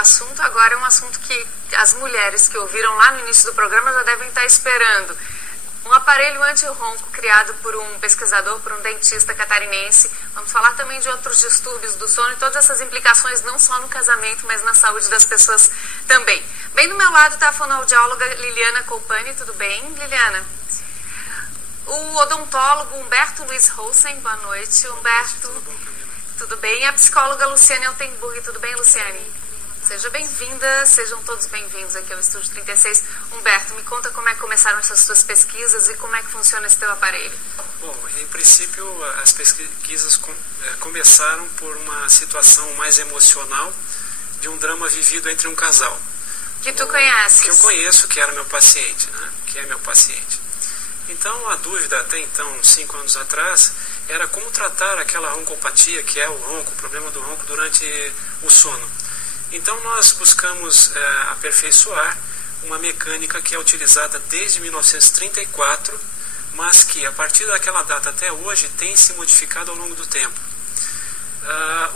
assunto agora é um assunto que as mulheres que ouviram lá no início do programa já devem estar esperando. Um aparelho anti-ronco criado por um pesquisador, por um dentista catarinense. Vamos falar também de outros distúrbios do sono e todas essas implicações não só no casamento, mas na saúde das pessoas também. Bem do meu lado está a fonoaudióloga Liliana Colpani. Tudo bem, Liliana? O odontólogo Humberto Luiz Rosen. Boa noite, Humberto. Tudo bem? E a psicóloga Luciane Altenburg. Tudo bem, Luciane? Seja bem-vinda, sejam todos bem-vindos aqui ao Estúdio 36. Humberto, me conta como é que começaram essas suas pesquisas e como é que funciona esse teu aparelho. Bom, em princípio, as pesquisas começaram por uma situação mais emocional de um drama vivido entre um casal. Que tu conheces? Que eu conheço, que era meu paciente, né? Que é meu paciente. Então, a dúvida até então, 5 anos atrás, era como tratar aquela roncopatia, que é o ronco, o problema do ronco durante o sono. Então nós buscamos aperfeiçoar uma mecânica que é utilizada desde 1934, mas que a partir daquela data até hoje tem se modificado ao longo do tempo.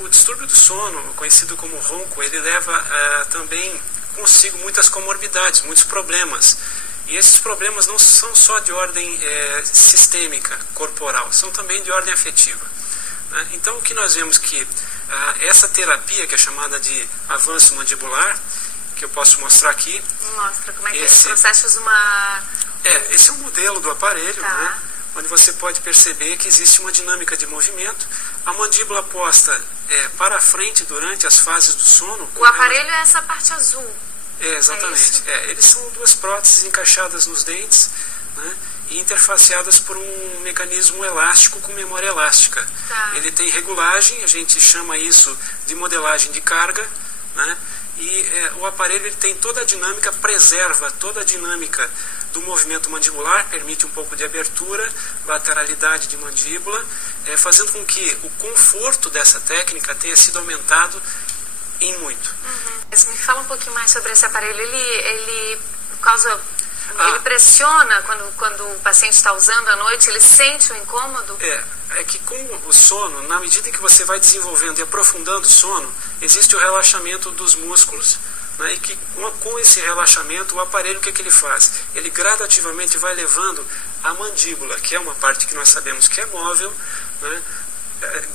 O distúrbio do sono, conhecido como ronco, ele leva também consigo muitas comorbidades, muitos problemas. E esses problemas não são só de ordem sistêmica, corporal, são também de ordem afetiva. Né? Então o que nós vemos que essa terapia, que é chamada de avanço mandibular, que eu posso mostrar aqui. Mostra como é que esse processo usa uma... esse é um modelo do aparelho, tá, né, onde você pode perceber que existe uma dinâmica de movimento. A mandíbula posta para frente durante as fases do sono. O aparelho é essa parte azul. Exatamente. Eles são duas próteses encaixadas nos dentes, né, e interfaceadas por um mecanismo elástico com memória elástica. Tá. Ele tem regulagem, a gente chama isso de modelagem de carga, né? E o aparelho ele tem toda a dinâmica, preserva toda a dinâmica do movimento mandibular, permite um pouco de abertura, lateralidade de mandíbula, fazendo com que o conforto dessa técnica tenha sido aumentado em muito. Uhum. Mas me fala um pouquinho mais sobre esse aparelho. Ele por causa... Ele pressiona quando o paciente está usando à noite, ele sente o incômodo? É que com o sono, na medida em que você vai desenvolvendo e aprofundando o sono, existe o relaxamento dos músculos, né, e que com esse relaxamento, o aparelho, o que ele faz? Ele gradativamente vai levando a mandíbula, que é uma parte que nós sabemos que é móvel, né,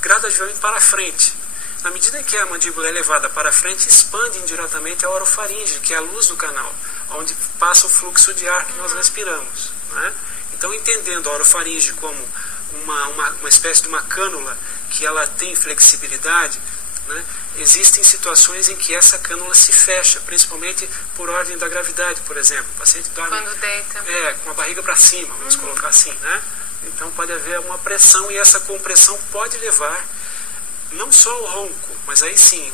gradativamente para frente. Na medida em que a mandíbula é levada para frente, expande indiretamente a orofaringe, que é a luz do canal, onde passa o fluxo de ar que nós respiramos. Né? Então, entendendo a orofaringe como uma espécie de uma cânula que ela tem flexibilidade, né? Existem situações em que essa cânula se fecha, principalmente por ordem da gravidade, por exemplo. O paciente dorme quando deita. Com a barriga para cima, vamos colocar assim. Né? Então, pode haver uma pressão e essa compressão pode levar não só o ronco, mas aí sim,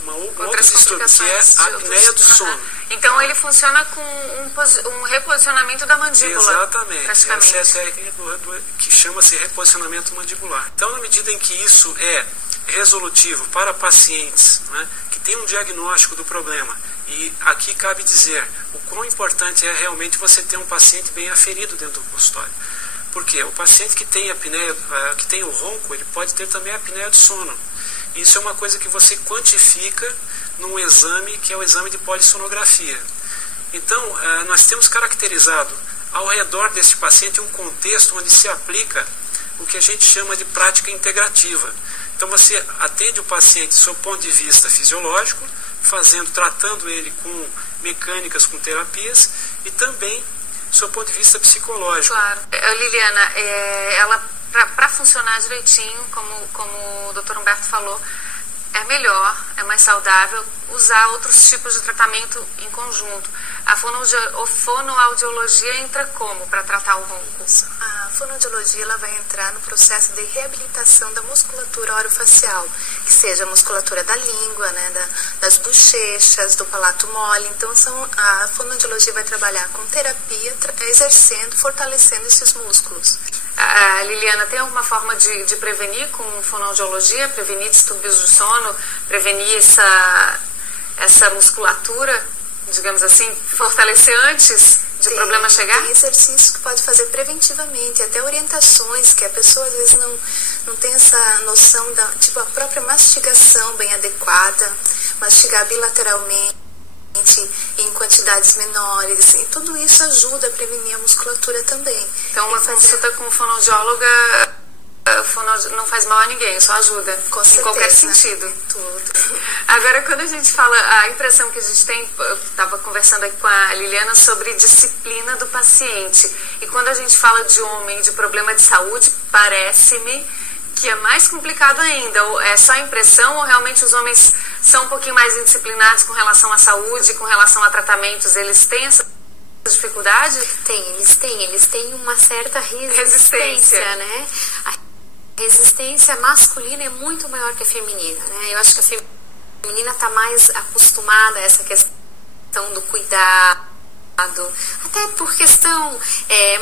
uma outra distúrbio, que é a apneia do sono. Então ele funciona com um reposicionamento da mandíbula. Exatamente, essa é a técnica que chama-se reposicionamento mandibular. Então, na medida em que isso é resolutivo para pacientes, né, que tem um diagnóstico do problema, e aqui cabe dizer o quão importante é realmente você ter um paciente bem aferido dentro do consultório. Porque o paciente que tem apneia, que tem o ronco, ele pode ter também a apneia do sono. Isso é uma coisa que você quantifica num exame que é o exame de polissonografia. Então, nós temos caracterizado ao redor desse paciente um contexto onde se aplica o que a gente chama de prática integrativa. Então, você atende o paciente do seu ponto de vista fisiológico, tratando ele com mecânicas, com terapias, e também do seu ponto de vista psicológico. Claro. Liliana, ela para funcionar direitinho, como o Dr. Humberto falou, é melhor, é mais saudável usar outros tipos de tratamento em conjunto. A fonoaudiologia entra como para tratar o ronco? A fonoaudiologia ela vai entrar no processo de reabilitação da musculatura orofacial, que seja a musculatura da língua, né, das bochechas, do palato mole. Então a fonoaudiologia vai trabalhar com terapia, exercendo, fortalecendo esses músculos. Liliana, tem alguma forma de prevenir com fonoaudiologia, prevenir distúrbios do sono, prevenir essa musculatura, digamos assim, fortalecer antes de o problema chegar? Tem exercícios que pode fazer preventivamente, até orientações que a pessoa às vezes não tem essa noção da, tipo, a própria mastigação bem adequada, mastigar bilateralmente, em quantidades menores, e tudo isso ajuda a prevenir a musculatura também. Então uma consulta com fonoaudióloga não faz mal a ninguém, só ajuda, com certeza, em qualquer sentido. Tudo. Agora, quando a gente fala, a impressão que a gente tem, eu estava conversando aqui com a Liliana sobre disciplina do paciente, e quando a gente fala de homem, de problema de saúde, parece-me que é mais complicado ainda. Ou é só impressão, ou realmente os homens são um pouquinho mais indisciplinados com relação à saúde, com relação a tratamentos? Eles têm essa dificuldade? Eles têm uma certa resistência, né? A resistência masculina é muito maior que a feminina, né? Eu acho que a feminina está mais acostumada a essa questão do cuidado, até por questão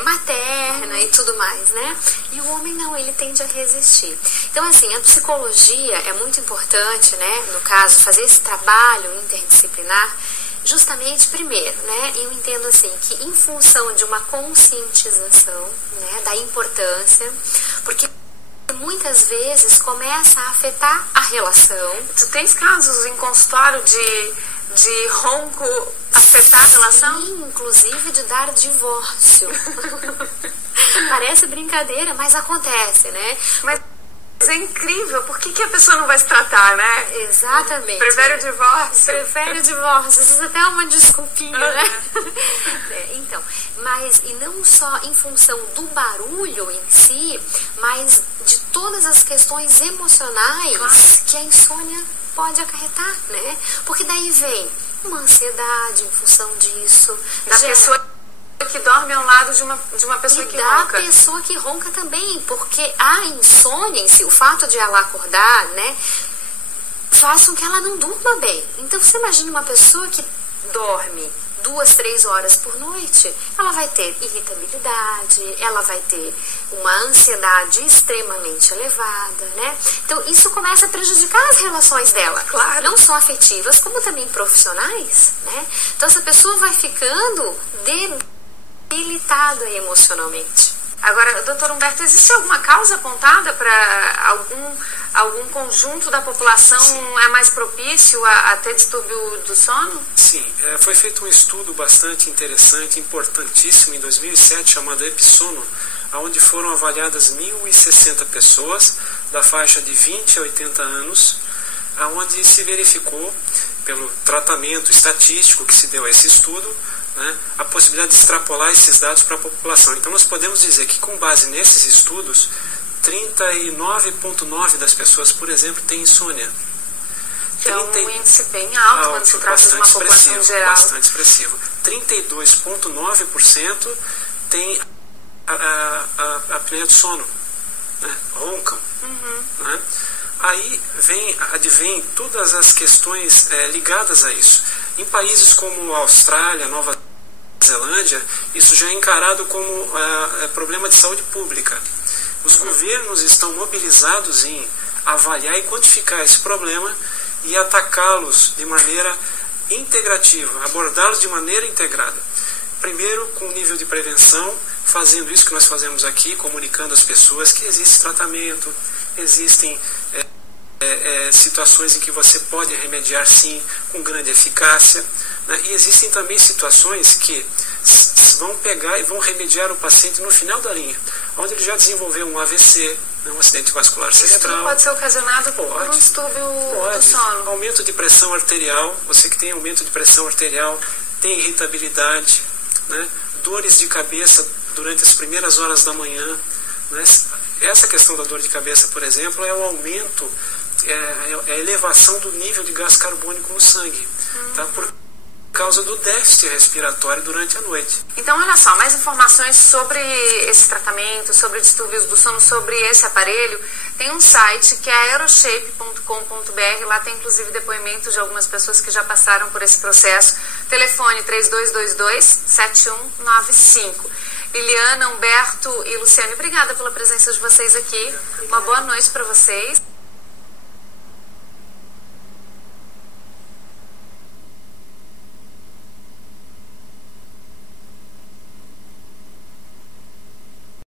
materna e tudo mais, né? E o homem não, ele tende a resistir. Então, assim, a psicologia é muito importante, né? No caso, fazer esse trabalho interdisciplinar, justamente, primeiro, né? Eu entendo assim, que em função de uma conscientização, né, da importância, porque muitas vezes começa a afetar a relação. Tu tens casos em consultório de ronco afetar a relação? Sim, inclusive de dar divórcio. Parece brincadeira, mas acontece, né? Mas é incrível, por que a pessoa não vai se tratar, né? Exatamente. Prefere o divórcio. Prefere o divórcio, isso até é uma desculpinha, né? Então, mas, e não só em função do barulho em si, mas de todas as questões emocionais que a insônia pode acarretar, né? Porque daí vem uma ansiedade em função disso. Da pessoa que dorme ao lado de uma pessoa que ronca. E da pessoa que ronca também, porque a insônia em si, o fato de ela acordar, né, faz com que ela não durma bem. Então você imagina uma pessoa que dorme 2, 3 horas por noite, ela vai ter irritabilidade, ela vai ter uma ansiedade extremamente elevada, né? Então isso começa a prejudicar as relações dela, claro, não só afetivas, como também profissionais, né? Então essa pessoa vai ficando debilitada emocionalmente. Agora, doutor Humberto, existe alguma causa apontada para algum conjunto da população? Sim. É mais propício a ter distúrbio do sono? Sim, foi feito um estudo bastante interessante, importantíssimo, em 2007, chamado Episono, onde foram avaliadas 1.060 pessoas da faixa de 20 a 80 anos, onde se verificou, pelo tratamento estatístico que se deu a esse estudo, né, a possibilidade de extrapolar esses dados para a população. Então nós podemos dizer que, com base nesses estudos, 39,9% das pessoas, por exemplo, têm insônia. Então um índice bem alto quando se trata de uma população geral. Bastante expressivo. 32,9% têm a apneia do sono, né, roncam. Né? Aí advém todas as questões ligadas a isso. Em países como a Austrália, Nova Zelândia, isso já é encarado como problema de saúde pública. Os governos estão mobilizados em avaliar e quantificar esse problema e atacá-los de maneira integrativa, abordá-los de maneira integrada. Primeiro, com nível de prevenção, fazendo isso que nós fazemos aqui, comunicando às pessoas que existe tratamento, existem situações em que você pode remediar sim com grande eficácia, né? E existem também situações que vão pegar e vão remediar o paciente no final da linha, onde ele já desenvolveu um AVC, né, um acidente vascular cerebral. Isso pode ser ocasionado por um distúrbio do sono. Aumento de pressão arterial, você que tem aumento de pressão arterial, tem irritabilidade, né? Dores de cabeça durante as primeiras horas da manhã, né? Essa questão da dor de cabeça, por exemplo, é o aumento, é a elevação do nível de gás carbônico no sangue, tá? Por causa do déficit respiratório durante a noite. Então, olha só, mais informações sobre esse tratamento, sobre distúrbios do sono, sobre esse aparelho, tem um site que é aeroshape.com.br, lá tem inclusive depoimentos de algumas pessoas que já passaram por esse processo. Telefone 3222-7195. Liliana, Humberto e Luciane, obrigada pela presença de vocês aqui. Uma boa noite para vocês.